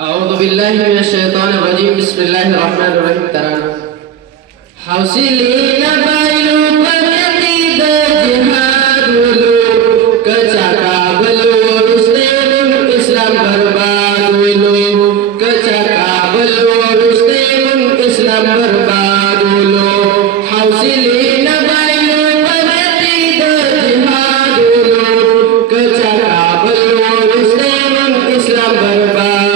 أعوذ بالله من الشيطان الرجيم بسم الله الرحمن الرحيم ترانا حوصلين بايلو پرتید جهاد ولو کچا کابلو رستم اسلام برباد ولو کچا کابلو رستم اسلام برباد ولو حوصلين بايلو پرتید جهاد ولو کچا کابلو رستم اسلام برباد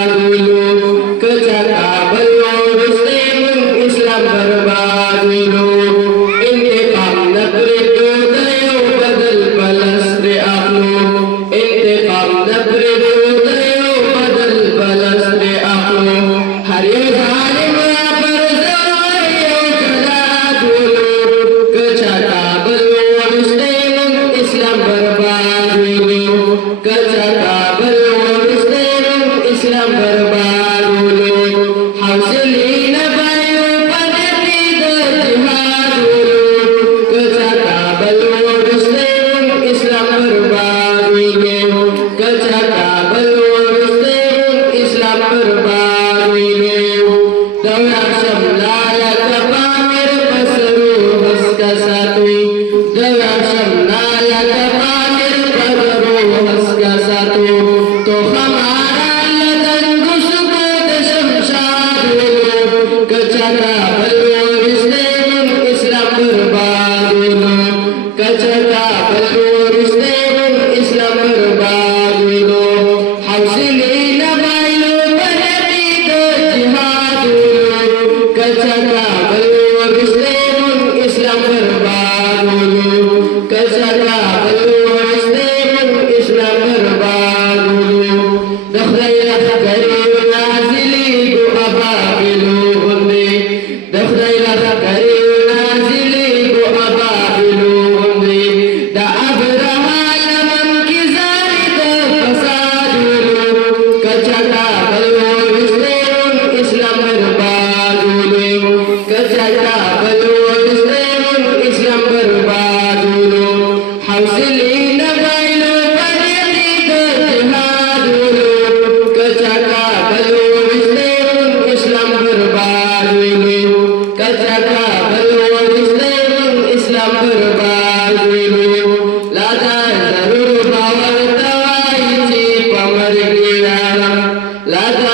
La